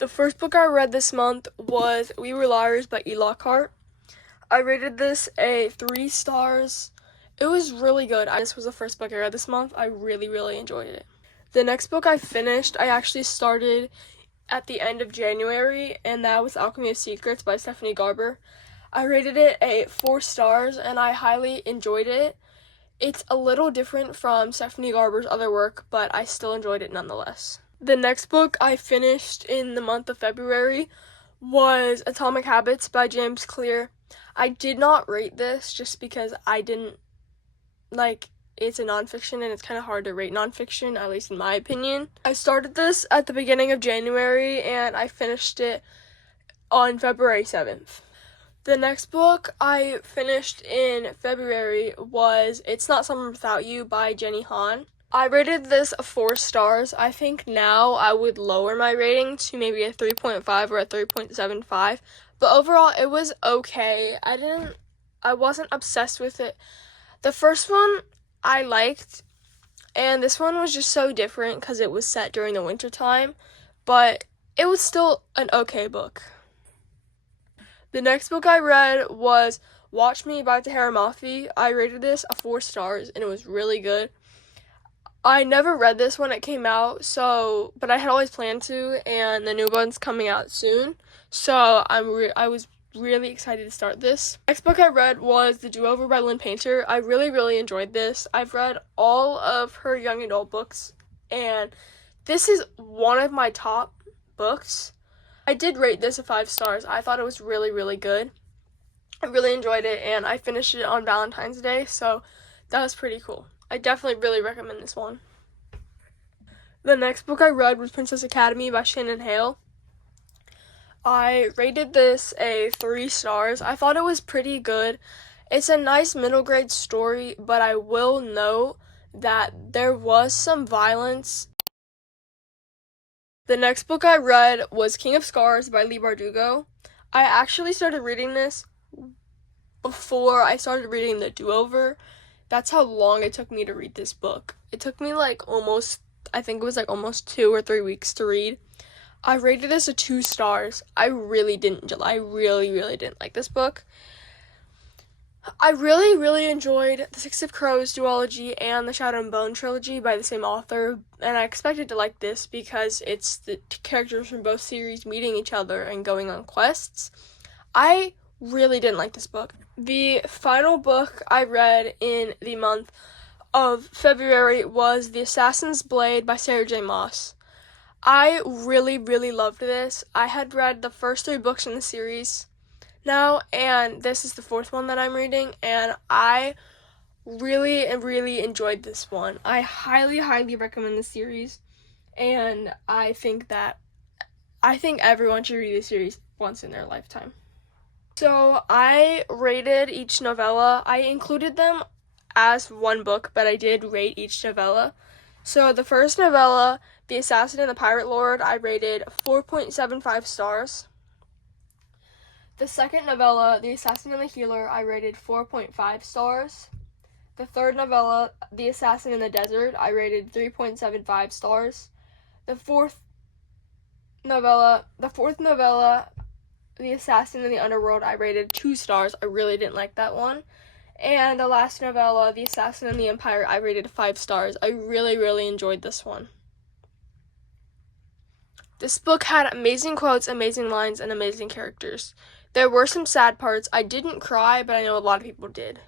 The first book I read this month was We Were Liars by E. Lockhart. I rated this a 3 stars. It was really good. This was the first book I read this month. I really enjoyed it. The next book I finished, I actually started at the end of January, and that was Alchemy of Secrets by Stephanie Garber. I rated it a 4 stars, and I highly enjoyed it. It's a little different from Stephanie Garber's other work, but I still enjoyed it nonetheless. The next book I finished in the month of February was Atomic Habits by James Clear. I did not rate this just because I didn't it's a nonfiction and it's kind of hard to rate nonfiction, at least in my opinion. I started this at the beginning of January and I finished it on February 7th. The next book I finished in February was It's Not Summer Without You by Jenny Han. I rated this a 4 stars. I think now I would lower my rating to maybe a 3.5 or a 3.75. But overall, it was okay. I wasn't obsessed with it. The first one I liked, and this one was just so different because it was set during the winter time. But it was still an okay book. The next book I read was Watch Me by Tahereh Mafi. I rated this a 4 stars, and it was really good. I never read this when it came out, but I had always planned to, and the new one's coming out soon, so I was really excited to start this. Next book I read was The Do-Over by Lynn Painter. I really enjoyed this. I've read all of her young adult books, and this is one of my top books. I did rate this a 5 stars. I thought it was really good. I really enjoyed it, and I finished it on Valentine's Day, so that was pretty cool. I definitely really recommend this one. The next book I read was Princess Academy by Shannon Hale. I rated this a 3 stars. I thought it was pretty good. It's a nice middle grade story, but I will note that there was some violence. The next book I read was King of Scars by Leigh Bardugo. I actually started reading this before I started reading The Do-Over. That's how long it took me to read this book. It took me almost 2 or 3 weeks to read. I rated this a 2 stars. I really didn't like this book. I really enjoyed The Six of Crows duology and the Shadow and Bone trilogy by the same author, and I expected to like this because it's the characters from both series meeting each other and going on quests. I really didn't like this book. The final book I read in the month of February was The Assassin's Blade by Sarah J. Maas. I really loved this. I had read the first 3 books in the series now, and this is the 4th one that I'm reading, and I really enjoyed this one. I highly recommend the series, and I think everyone should read the series once in their lifetime. So I rated each novella. I included them as one book, but I did rate each novella. So the first novella, The Assassin and the Pirate Lord, I rated 4.75 stars. The second novella, The Assassin and the Healer, I rated 4.5 stars. The third novella, The Assassin in the Desert, I rated 3.75 stars. The fourth novella, The Assassin in the Underworld, I rated 2 stars. I really didn't like that one. And the last novella, The Assassin in the Empire, I rated 5 stars. I really enjoyed this one. This book had amazing quotes, amazing lines, and amazing characters. There were some sad parts. I didn't cry, but I know a lot of people did.